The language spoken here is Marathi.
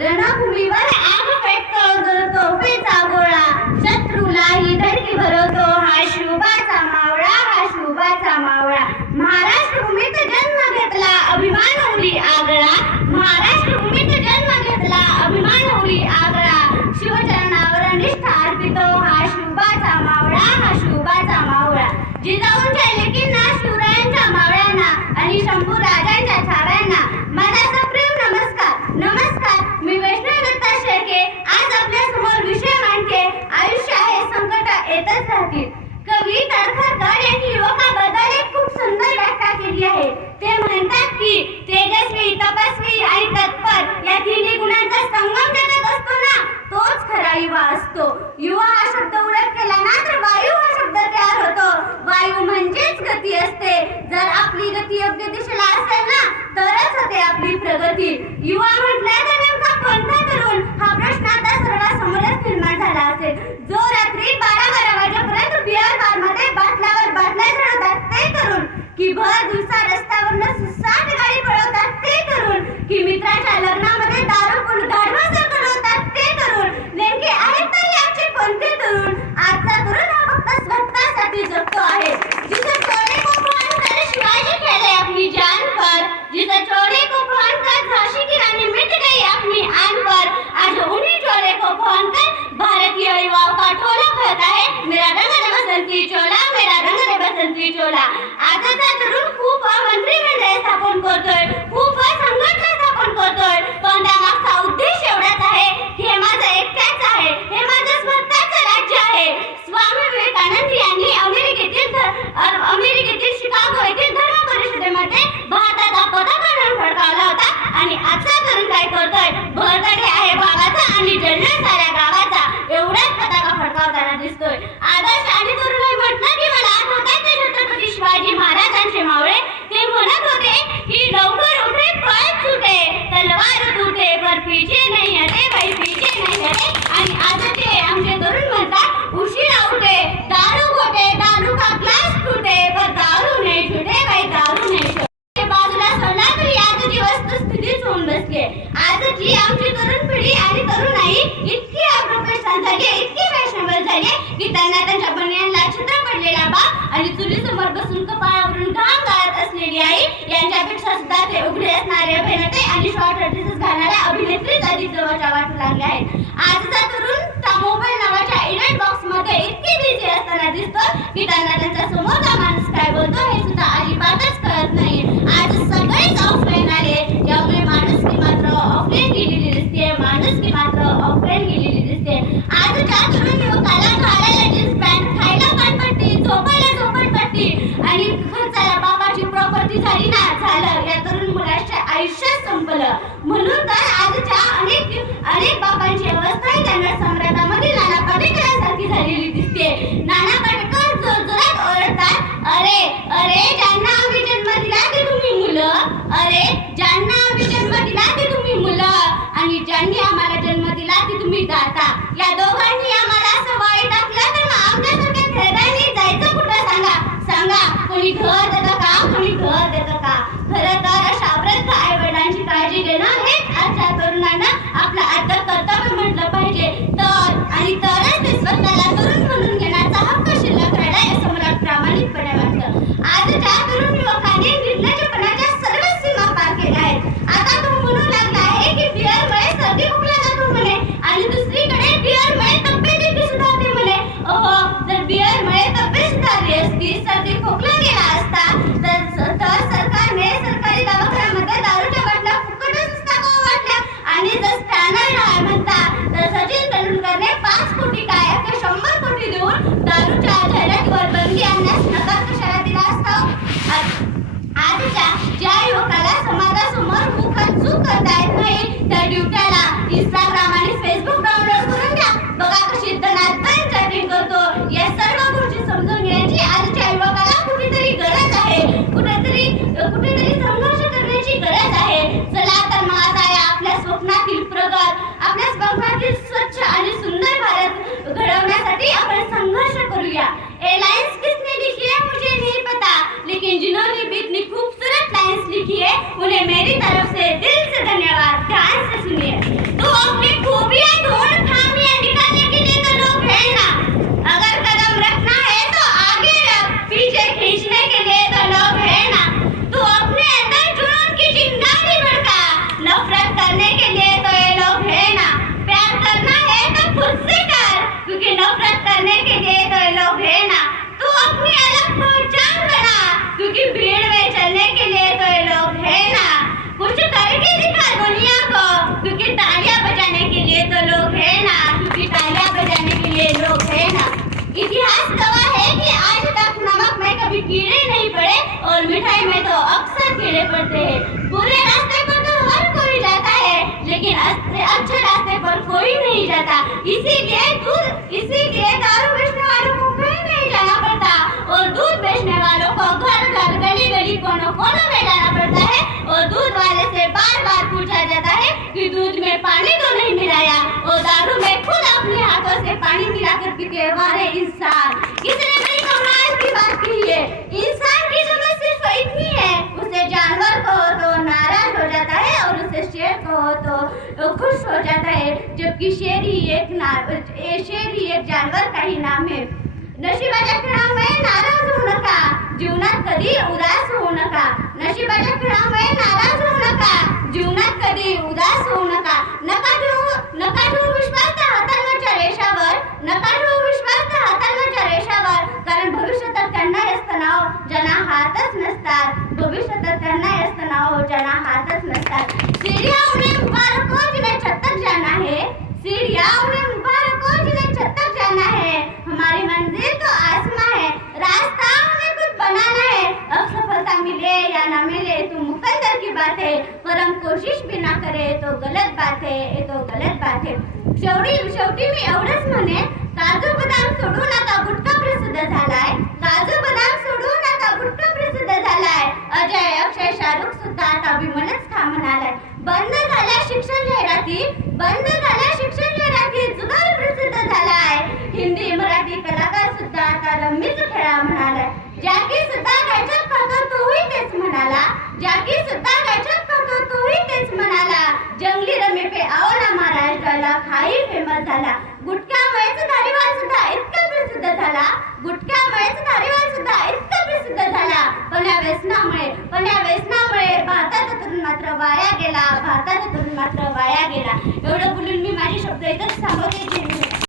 रणभूमीवर आग पेटतो जळतो फेचा गोळा, शत्रूलाही धडकी भरवतो हा शिवबाचा मावळा, हा शिवबाचा मावळा. महाराष्ट्र भूमीत जन्म घेतला अभिमान उरी आगळा, महाराष्ट्र भूमीत जन्म घेतला अभिमान उरी आगळा. शिवचरणावर निष्ठा अर्पितो हा शिवबाचा मावळा, हा शिवबाचा मावळा. जिजाऊंच्या लेकींना, शिवरायांच्या मावळ्यांना आणि शंभू राजांच्या छाव्यांना माझा सप्रेम नमस्कार. नमस्कार, मी वैष्णवी दत्ता शेळके आज आपल्या समोर विषय मांडते. आयुष्य आहे, संकट येतच राहतील. कवी तळखरकर यांनी युवकाबद्दल एक खूप सुंदर व्याख्या केली आहे. ते म्हणतात की तेजस्वी, तपस्वी आणि तत्पर या तिन्ही गुणांचा संगम ज्याच्यात असतो ना, तोच खरा युवा असतो. युवा हा शब्द उलट केला ना तर वायू हा शब्द तयार होतो. वायू म्हणजेच गती असते. जर आपली गती योग्य दिशेला असेल ना तरच होते आपली प्रगती. युवा म्हटलं तर नेमका कोणता तरुण हा प्रश्न आता सर्वांसमोरच निर्माण झाला असेल. जो रात्री 12-12 वाजेपर्यंत बिअर बारमध्ये बाटल्यावर बाटल्या चढवतात ते तरुण, की भर दिवसा रस्त्यावरनं सुसाट गाडी पळवतात ते तरुण, की मित्राच्या लग्नामध्ये दारू पिऊन गाढवासारखं होतात ते तरुण. नेमके आहेत तरी आजचे कोणते तरुण? आजचा तरुण हा फक्त स्वतःसाठी जगतो आहे. जिथे चोरी को फोन कर शिवाजी खेले अपनी जान पर, जिथे चोरी को फोन कर झांसी की रानी मिट गई अपनी आन पर. आज उन्हीं चोरे को फोन कर भारतीय युवाओं का टोला कहता है मेरा रंग रे बसंती चोला, मेरा रंग रे बसंती चोला. आजचा तरुण खूप मंत्रिमंडळ स्थापन करतोय, खूप संघटना स्थापन करतोय, पण त्यामागचा उद्देश एवढाच आहे की हे माझं एकट्याच आहे, हे माझं स्वतःचं राज्य आहे. स्वामी विवेकानंद यांनी अमेरिकेतील शिकागो येथील धर्म परिषदेमध्ये भारताचा पताका फडकावला होता. आणि आजचा तरुण काय करतोय? भरतडे आहे भावाचा आणि जल्लोष साऱ्या गावाचा एवढाच पताका फडकावताना दिसतोय. आदर्श आणि तरुणाई म्हटलं की मला आठवतात ते छत्रपती शिवाजी महाराजांचे मावळे. ते म्हणत होते की लवकर उठे पळ सुटे, तलवार तुटे पर पीछे नहीं हटे, भाई पीछे नहीं हटे. आणि आजचे आमचे तरुण म्हणतात उशिरा उठे दारू घोटे, दारू का ग्लास टूटे पर दारू नहीं छूटे, भाई दारू नहीं छूटे. बाजूला सोडला तरी आजची वस्तुस्थितीच होऊन बसली. आजची आमची तरुण पिढी आणि तरुणाई इतकी अप्रोफेशनल झाली, इतकी फॅशनेबल झाली की त्यांना त्यांच्या बनियानला छिद्र पडलेला बाप आणि चुलीसमोर बसून कपाळावरून घाम गाळत असलेली आई यांच्यापेक्षा सुद्धा ते उघडे असणारे अभिनेते आणि शॉर्ट ड्रेसेस घालणाऱ्या अभिनेत्रीच अधिक जवळच्या वाटू लागले आहेत. आजचा तरुण त्या मोबाईल नावाच्या इलेक्ट्रॉनिक बॉक्स मध्ये इतकी बिझी असताना दिसतो की त्यांना त्यांचा समोरचा माणूस काय बोलतो हे सुद्धा अजिबातच कळत नाही. आज सगळेच ऑफलाईन आले, यामुळे माणुसकी मात्र ऑफलाईन गेलेली दिसते, माणुसकी मात्र ऑफलाईन गेलेली दिसते. आजच्या तरुण युवकाला घालायला जीन्स पॅन्ट, खायला पानपट्टी, झोपायला झोपडपट्टी आणि खर्चाला बाबाची प्रॉपर्टी झाली ना झालं, या तरुण मुलाच्या आयुष्यात संपलं. म्हणून तर आजच्या अनेक बाबांची अवस्था त्यांना सम्राटामध्ये नाना पाटेकरांसारखी झालेली दिसते. नाना पाटेकर जोरजोरात ओरडतात, अरे अरे ज्यांना आम्ही जन्म दिला ते तुम्ही मुलं, अरे ज्यांना आम्ही जन्म दिला ते तुम्ही मुलं, आणि ज्यांनी आम्हाला जन्म दिला ते तुम्ही दाता. या दोघांनी आम्हाला असं वाईट टाकलं तर मग आमच्यासारख्या खेळाडूंनी जायचं कुठं सांगा? सांगा, कोणी घर देतं का? कोणी घर देतं का? खरं तर अशा वृद्ध आई वडिलांची काळजी घेणं हेच आजच्या तरुणांना आपलं आद्य कर्तव्य म्हटलं पाहिजे. तरच ते स्वतःला तरुण म्हणून घेण्याचा हक्क शिल्लक राहिलाय असं मला प्रामाणिकपणे वाटतं. आजच्या तरुण युवकांनी निर्लज्जपणाच्या सर्व सीमा पार केल्या आहेत. आता तो म्हणू लागला आहे की बिअरमुळे सर्दी खोकला जातो म्हणे, आणि दुसरीकडे बिअरमुळे तब्येत देखील सुधारते म्हणे. ओहो, जर बिअरमुळे तब्येत सुधारली असती, सर्दी खोकला गेला असता तर सरकारने सरकारी दवाखान्यामध्ये दारूच्या बाटल्या फुकटच असता का वाटल्या? आणि जर स्टँडर्ड आहे म्हणता तर सचिन तेंडुलकरने 5 कोटी काय 100 कोटी देऊन दारूच्या जाहिरातीवर बंदी आणण्यास नकार कशाला दिला असता? आजच्या ज्या युवकाला समाजासमोर मुखात चूक करता येत नाही त्या ड्युट्याला इंस्टाग्राम आणि फेसबुक डाउनलोड करून द्या. बघा कशी दणादण चॅटिंग करतो. या सर्व गोष्टी समजून घ्यायची आजच्या युवकाला कुठेतरी गरज आहे, कुठेतरी संघर्ष करण्याची गरज आहे. चला तर मग आता या आपल्या स्वप्नातील प्रगत, आपल्या स्वप्नातील स्वच्छ आणि सुंदर भारत घडवण्यासाठी आपण संघर्ष करूया. ये लाइन्स किसने लिखी है मुझे नहीं पता, लेकिन जिन्होंने भी इतनी खूबसूरत लाइन्स लिखी है उन्हें मेरी तरफ से दिल से धन्यवाद. ध्यान से सुनिए. करने के लिए तो ये लोग है ना, प्यार करना है तो खुद से कर, क्योंकि नफरत करने के लिए तो ये लोग है ना, तू अपनी अलग पहचान बना, क्योंकि भीड़ में चलने के लिए तो ये लोग है ना, कुछ करके दिखा दुनिया को, क्योंकि तालियां बजाने के लिए तो लोग है ना, क्योंकि तालियां बजाने के लिए लोग है ना। इतिहास गवाह है कि आज तक नमक में कभी कीड़े नहीं पड़े और मिठाई में तो अक्सर कीड़े पड़ते हैं। बुरे रास्ते पर तो हर कोई जाता है, लेकिन अच्छे रास्ते पर कोई नहीं जाता। इसीलिए दारू बेचने वालों को कहीं नहीं जाना पड़ता और दूध बेचने वालों को घर घर गली गली कोनों कोनों में जाना पड़ता है और दूध वाले से बार बार पूछा जाता है कि दूध में पानी तो नहीं मिलाया, और दारू में खुद अपने हाथों से पानी मिलाकर पीते हमारे इंसान। कितने बड़ी कमाल की बात की है। इंसान की समझ सिर्फ इतनी है, उसे जानवर को तो नाराज हो जाता है और उसे शेर को तो खुश हो जाता है, जबकि शेर ही एक जानवर का ही नाम है। नशिबाच्या खेळामुळे नाराज होऊ नका, जीवनात कधी उदास होऊ नका। नशिबाच्या खेळामुळे नाराज होऊ नका, जीवनात कधी उदास होऊ नका। नका ठेवू विश्वास त्या हातांवरच्या रेषावर, नका ठेवू विश्वास त्या हातांवरच्या रेषावर, कारण भविष्य तर त्यांना असतं नाव ज्यांना हातच नसतात, भविष्य तर त्यांना असतं नाव ज्यांना हातच नसतात। सीढ़ियां उन्हें मुबारक हो जिन्हें छत तक जाना है, सीढ़ियां उन्हें मुबारक हो जिन्हें छत तक जाना है। हमारी मंजिल तो आसमां है, रास्ता हमें खुद बनाना है। अब सफलता मिले या ना मिले तो मुकद्दर की बात है, पर हम कोशिश भी ना करे तो गलत बात है, ये तो गलत बात है। शेवटी मी एवढंच म्हणे, काजू बदाम सोडून आता गुटखा प्रसिद्ध झालाय, काजू बदाम सोडून आता गुटखा प्रसिद्ध झालाय। अजय, अक्षय, शाहरुख सुद्धा आता विमलच खा म्हणालाय। बंद झाल्या शिक्षण जाहिराती, जुगार प्रसिद्ध झालाय। हिंदी मराठी कलाकार सुद्धा आता रम्मीच खेळा म्हणालाय। जॅकी सुद्धा गॅचप खातो तोही तेच म्हणाला, जॅकी सुद्धा गॅचप खातो तोही तेच म्हणाला। जंगली रमी पे आओ ना महाराष्ट्राला खाई फेमस झाला। गुटख्यामुळेच धारीवाल सुद्धा इतका प्रसिद्ध झाला, गुटख्यामुळेच धारीवाल सुद्धा इतका प्रसिद्ध झाला। पण या व्यसनामुळे भारताचा तरुण मात्र वाया गेला, भारताचा तरुण मात्र वाया गेला। एवढं बोलून मी माझे शब्द इथंच थांबवते।